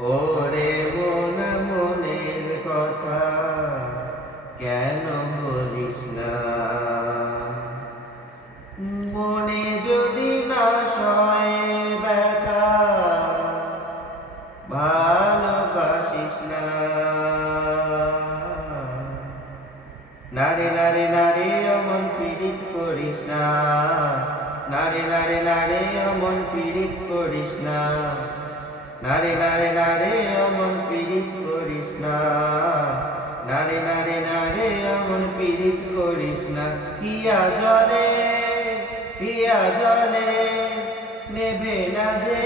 ওরে মন মনের কথা কেন বলিস না? মনে যদি না সয় ব্যথা ভালোবাসিস না। নারে নারে নারে অমন পীড়িত করিস না। নারে নারে নারে অমন পীড়িত করিস না। নারে নারে নারে অমন পীড়িত করিস না। নারে নারে নারে অমন পীড়িত করিস না। পিয়া জলে নেবে না যে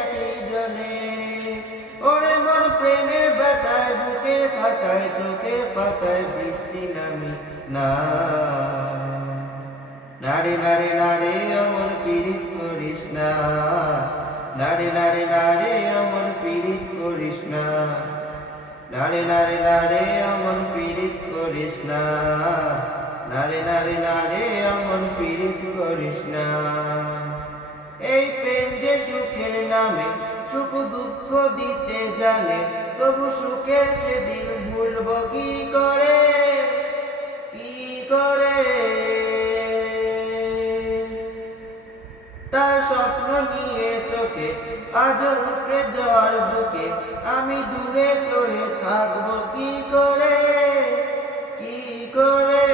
আকি জলে। ওরে মন প্রেমের ব্যথায় বুকের খাতায় চোখের পাতায় বৃষ্টি নামি না। নারে নারে নারে অমন পীড়িত করিস না। নারে নারে নারে অমন পীড়িত করিস না। নারে নারে নারে অমন পীড়িত করিস না। নারে নারে নারে অমন পীড়িত করিস না। এই প্রেম যে সুখের নামে সুখ দুঃখ দিতে জানে, তবু সুখের সেদিন ভুলব কি করে, কি করে? তার স্বপ্ন নিয়ে চোখে আজ উপরে ঝড় বুকে, আমি দূরে সরে থাকবো কি করে, কি করে?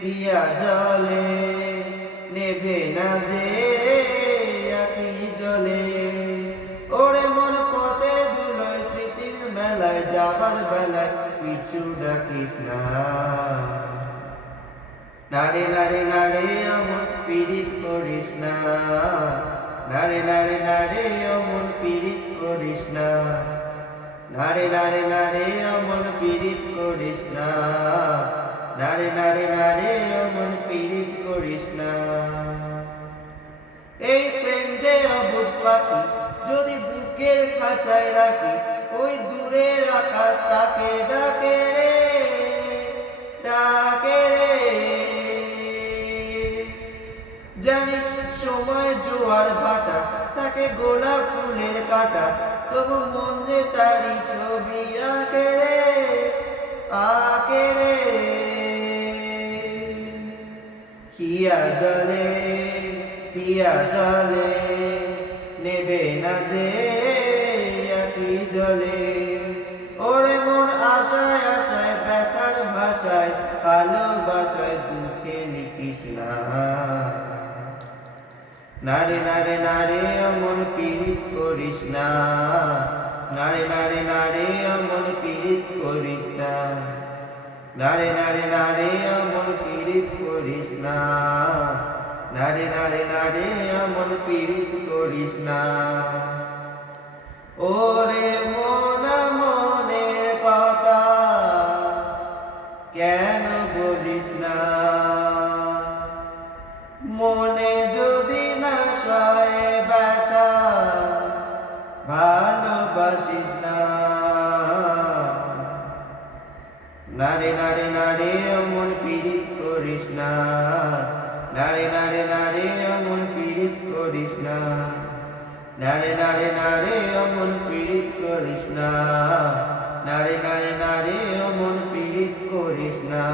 পিয়া জলে নেবে না যে আকি জলে। ওরে মন পথে ধুলোয় স্মৃতির মেলায় যাবার বেলায় পিছু ডাকিস না। নারে নারে নারে অমন পীড়িত করিস না। নারে নারে নারে অমন পীড়িত করিস না। নারে নারে নারে অমন পীড়িত করিস না। নারে নারে নারে অমন পীড়িত করিস না। এই প্রেম যে অবুধ পাখি, যদি বুকের খাঁচায় রাখি, ওই দূরের আকাশ তাকে ডাকে রে, ডাকে রে। জানিস সময় জোয়ার ভাটা, তাকে গোলাপ ফুলের কাটা, তবু মন যে তারি ছবি আঁকে রে, আঁকে রে। পিয়া জলে নেবে না যে আকি জলে। ওরে মন আশায় আশায় ব্যথার ভাষায় ভালোবাসায় দুঃখে লিখিস না। নারে নারে নারে অমন পীড়িত করিস না। নারে নারে নারে অমন পীড়িত করিস না। নারে নারে নারে অমন পীড়িত করিস না। নারে নারে নারে অমন পীড়িত করিস না। ওরে মন মনের কথা কেন বলিস না? মনে যদি না সয় ব্যথা ভালোবাসিস না। নারে নারে নারে অমন পীড়িত করিস না। নারে নারে নারে অমন পীড়িত করিস না। নারে নারে নারে অমন পীড়িত করিস না। নারে নারে নারে অমন পীড়িত করিস না।